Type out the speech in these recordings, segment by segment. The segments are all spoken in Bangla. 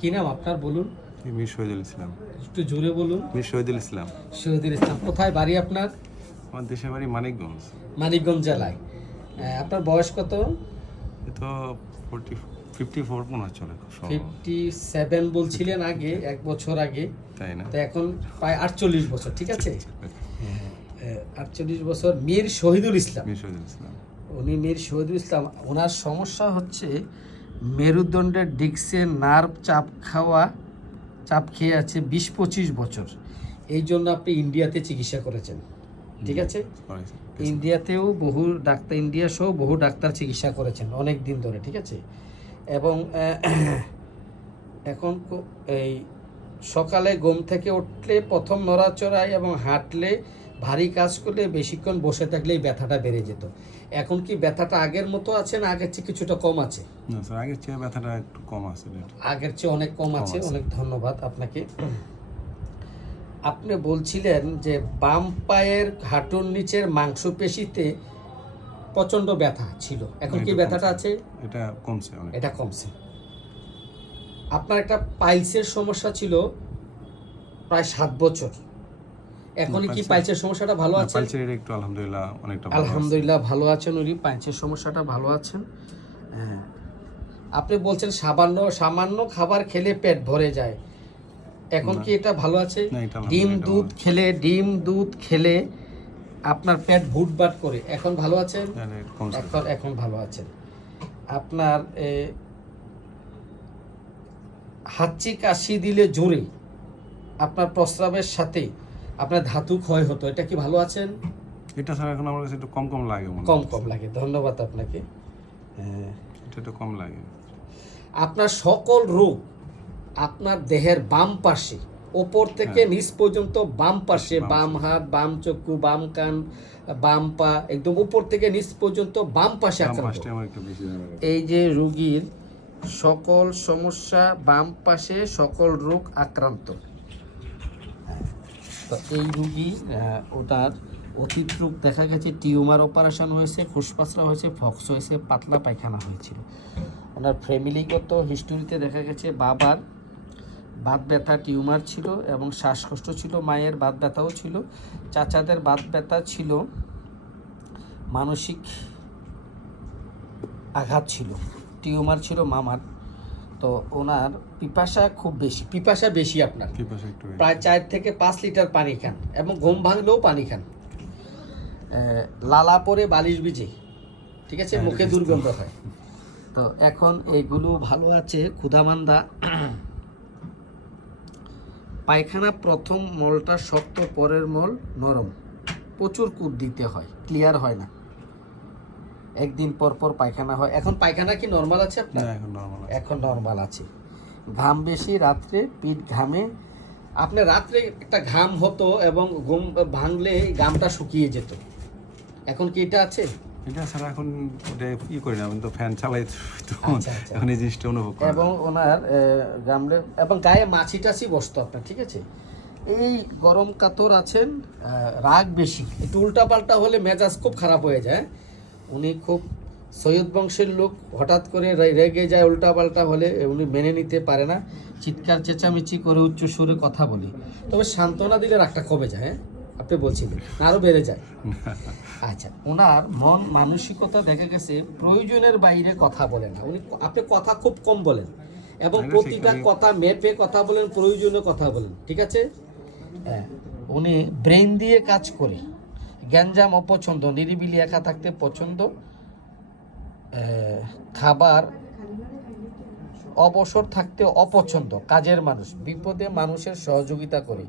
কি নাম আপনার বলুন? মীর শহীদুল ইসলাম। একটু জোরে বলুন। মীর শহীদুল ইসলাম। শহীদুল ইসলাম। কোথায় বাড়ি আপনার? আমার দেশের বাড়ি মানিকগঞ্জ। মানিকগঞ্জ জেলায়। আপনার বয়স কত? এ তো 54 মনে হচ্ছে। 57 বলছিলেন আগে, 1 বছর আগে, তাই না? তো এখন প্রায় 48 বছর। ঠিক আছে, 48 বছর। মীর শহীদুল ইসলাম। মীর শহীদুল ইসলাম। উনি মীর শহীদুল ইসলাম। ওনার সমস্যা হচ্ছে মেরুদণ্ডের ডিস্কের নার্ভ চাপ খেয়ে আছে 20-25 বছর। এই জন্য আপনি ইন্ডিয়াতে চিকিৎসা করেছেন। ঠিক আছে, ইন্ডিয়াতেও ইন্ডিয়া সহ বহু ডাক্তার চিকিৎসা করেছেন অনেক দিন ধরে। ঠিক আছে, এবং এখন এই সকালে ঘুম থেকে উঠলে প্রথম নড়াচড়ায় এবং হাঁটলে, ভারী কাজ করলে, বেশিক্ষণ বসে থাকলেই ব্যথাটা বেড়ে যেত। এখন কি ব্যথাটা আগের মতো আছে না আগের চেয়ে কিছুটা কম আছে? না স্যার, আগের চেয়ে ব্যথাটা একটু কম আছে। আগের চেয়ে অনেক কম আছে। অনেক ধন্যবাদ আপনাকে। আপনি বলছিলেন যে বাম পায়ের হাঁটুর নিচের মাংসপেশিতে প্রচন্ড ব্যথা ছিল, এখন কি ব্যথাটা আছে? এটা কমছে অনেক। এটা কমছে। আপনার একটা পাইলসের সমস্যা ছিল প্রায় 7 বছর, এখন কি পাইলসের সমস্যাটা ভালো আছে? পাইলসের একটু আলহামদুলিল্লাহ অনেকটা ভালো। আলহামদুলিল্লাহ ভালো আছেন উনি, পাইলসের সমস্যাটা ভালো আছেন। হ্যাঁ, আপনি বলছেন সামান্য খাবার খেলে পেট ভরে যায়, এখন কি এটা ভালো আছে? ডিম দুধ খেলে আপনার পেট ভুটভাট করে, এখন ভালো আছেন? এখন ভালো আছেন। আপনার হাঁচি কাশি দিলে জোরে আপনার প্রস্রাবের সাথে আপনার ধাতু ক্ষয় হতো, এটা কি ভালো আছেন? এটা স্যার এখন আমার কাছে একটু কম লাগে। কম লাগে। ধন্যবাদ আপনাকে। এটা একটু কম লাগে। আপনার সকল রোগ আপনার দেহের বাম পাশে, ওপর থেকে নিচ পর্যন্ত বাম পাশে, বাম হাত, বাম চক্ষু, বাম কান, বাম পা, একদম উপর থেকে নিচ পর্যন্ত বাম পাশে আক্রান্ত। এই যে রোগীর সকল সমস্যা বাম পাশে, সকল রোগ আক্রান্ত। তো এই রোগী ওটার অতীত রোগ দেখা গেছে, টিউমার অপারেশন হয়েছে, ফুসফাসরা হয়েছে, ফক্স হয়েছে, পাতলা পায়খানা হয়েছিল। ওনার ফ্যামিলিগত হিস্টোরিতে দেখা গেছে বাবার বাত ব্যথা টিউমার ছিল এবং শ্বাসকষ্ট ছিল, মায়ের বাত ব্যথাও ছিল, চাচাদের বাত ব্যথা ছিল, মানসিক আঘাত ছিল, টিউমার ছিল মামার। তো ওনার পিপাসা বেশি আপনার, প্রায় 4 থেকে 5 লিটার পানি খান এবং ঘুম ভাঙলেও পানি খান। লালা পরে বালিশ ভিজে, ঠিক আছে, মুখে দুর্গন্ধ হয়। তো এখন এইগুলো ভালো আছে। ক্ষুধামান্দা, পায়খানা প্রথম মলটা শক্ত, পরের মল নরম, প্রচুর কূপ দিতে হয়, ক্লিয়ার হয় না, একদিন পর পায়খানা হয়। এখন পায়খানা কি নর্মাল আছে আপনার? এখন নর্মাল আছে। ঘাম বেশি রাত্রে, পিঠ ঘামে। আপনার রাত্রে একটা ঘাম হতো এবং ঘুম ভাঙলে ঘামটা শুকিয়ে যেত, এখন কি এটা আছে? এটা স্যার এখন কি করি না, আমি তো ফ্যান চালাই, এখন এই জিনিসটা অনুভব করি। এবং ওনার গামলে এবং গায়ে মাছি টাছি বসতো আপনার। ঠিক আছে, এই গরম কাতর আছেন, রাগ বেশি, একটু উল্টাপাল্টা হলে মেজাজ খুব খারাপ হয়ে যায়। উনি খুব সৈয়দ বংশের লোক, হঠাৎ করে রেগে যায়, উল্টাপাল্টা হলে উনি মেনে নিতে পারে না, চিৎকার চেঁচামেচি করে, উচ্চ সুরে কথা বলি। তবে সান্ত্বনা দিলে রাগটা কমে যায়। হ্যাঁ, আপনি বলছিলেন আরও বেড়ে যায়। আচ্ছা, ওনার মন মানসিকতা দেখা গেছে প্রয়োজনের বাইরে কথা বলেন না উনি, আপনি কথা খুব কম বলেন এবং প্রতিটা কথা মেপে কথা বলেন, প্রয়োজনীয় কথা বলেন। ঠিক আছে, হ্যাঁ, উনি ব্রেন দিয়ে কাজ করে। গ্যাঞ্জাম অপছন্দ, নিরিবিলি একা থাকতে পছন্দ, খাবার অবসর থাকতে অপছন্দ, কাজের মানুষ, বিপদে মানুষের সহযোগিতা করে,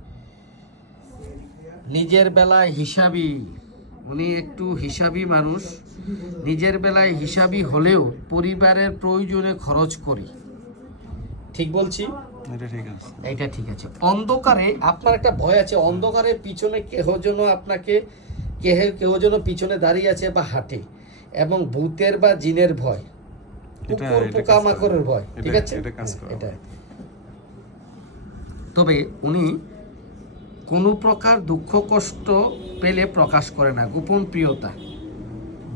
নিজের বেলায় হিসাবী, উনি একটু হিসাবী মানুষ, নিজের বেলায় হিসাবী হলেও পরিবারের প্রয়োজনে খরচ করি। ঠিক বলছি? এটা ঠিক আছে। অন্ধকারে আপনার একটা ভয় আছে, অন্ধকারে পিছনে কেহ যেন পিছনে দাঁড়িয়ে আছে বা হাঁটে, এবং ভূতের বা জিনের ভয়, কুকুর পোকামাকড়ের ভয়। ঠিক আছে, এটা। তবে উনি কোনো প্রকার দুঃখ কষ্ট পেলে প্রকাশ করে না, গোপন প্রিয়তা,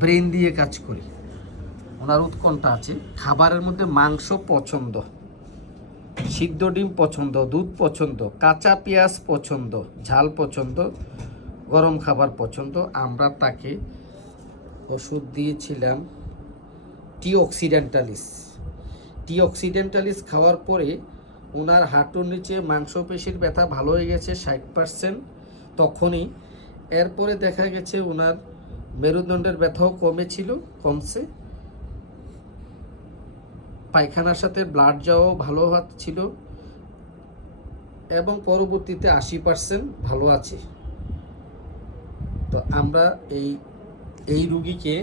ব্রেন দিয়ে কাজ করি। ওনার উৎকণ্ঠা আছে, খাবারের মধ্যে মাংস পছন্দ, সিদ্ধ ডিম পছন্দ, দুধ পছন্দ, কাঁচা পেঁয়াজ পছন্দ, ঝাল পছন্দ, গরম খাবার পছন্দ। আমরা তাকে ওষুধ দিয়েছিলাম টি অক্সিডেন্টালিস খাওয়ার পরে ওনার হাঁটুর নিচে মাংসপেশির ব্যথা ভালো হয়ে গেছে 60%। তখনই এরপরে দেখা গেছে ওনার মেরুদণ্ডের ব্যথাও কমছে, পায়খানার সাথে ব্লাড যাওয়াও ভালো ছিল এবং পরবর্তীতে 80% ভালো আছে। তো আমরা এই রুগীকে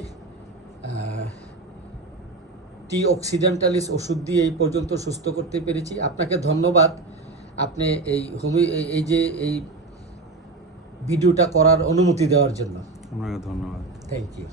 টি অক্সিডেন্টালিস ওষুধ দিয়ে এই পর্যন্ত সুস্থ করতে পেরেছি। আপনাকে ধন্যবাদ, আপনি এই ভিডিওটা করার অনুমতি দেওয়ার জন্য। আপনাকে ধন্যবাদ। Thank you.